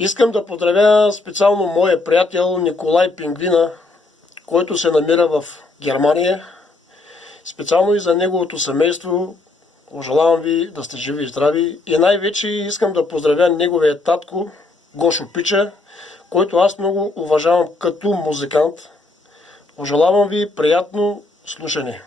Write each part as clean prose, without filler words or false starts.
Искам да поздравя специално моя приятел Николай Пингвина, който се намира в Германия. Специално и за неговото семейство. Пожелавам ви да сте живи и здрави. И най-вече искам да поздравя неговия татко Гошо Пича, който аз много уважавам като музикант. Пожелавам ви приятно слушане.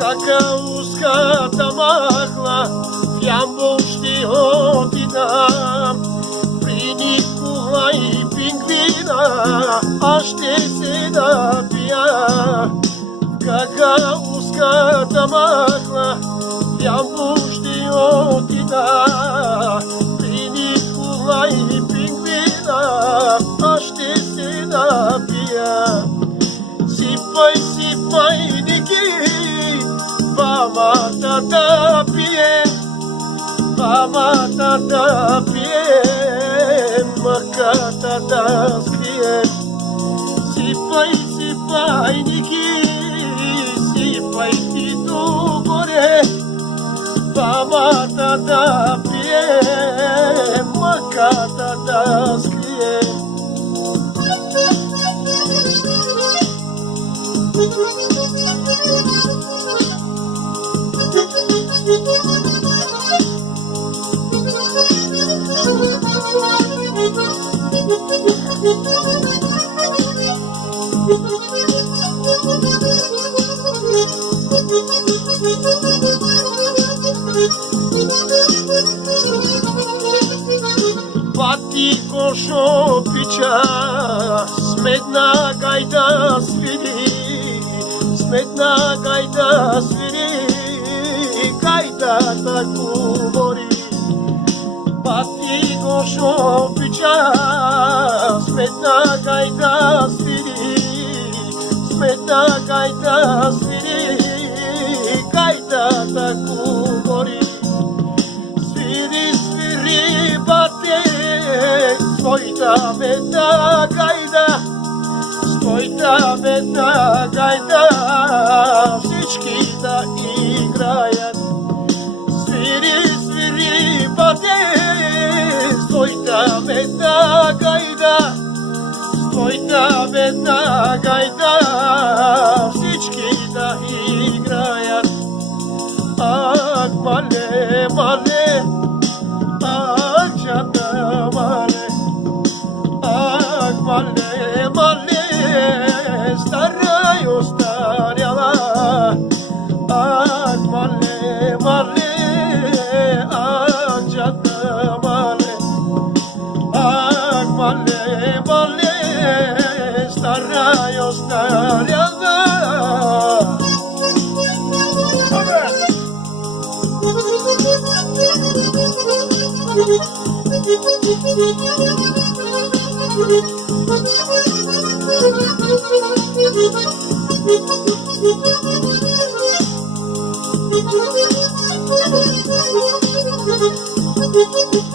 Какауската махла, в Ямбол ще отидам. При Николай Пингвина аз ще се напия. Какауската махла, в Ямбол ще отидам. При Николай Пингвина аз ще се напия. Сипай, сипай, Ники, двамата да пием, двамата да пием, мъката да скрием. Сипай, сипай, Ники, сипай ти догоре, двамата да пием, мъката да скрием. Пати Гошо Пича, сметна гайда свири, сметна гайда свири, гайдата говори. Пати Гошо Пича, сметна гайда свири, сметна гайда свири, гайдата говори. Свири, свири, бате, своята медна гайда, своята медна гайда, всички да играят. Свири, свири, бате, своята медна гайда, своята медна гайда, всички да играят. Ах, мале, мале, ах, чата, мале, ах, мале, мале, стара и остаряла. Ах, мале, мале, ах, чата, мале, ах, мале, мале, стара и остаряла. Thank you.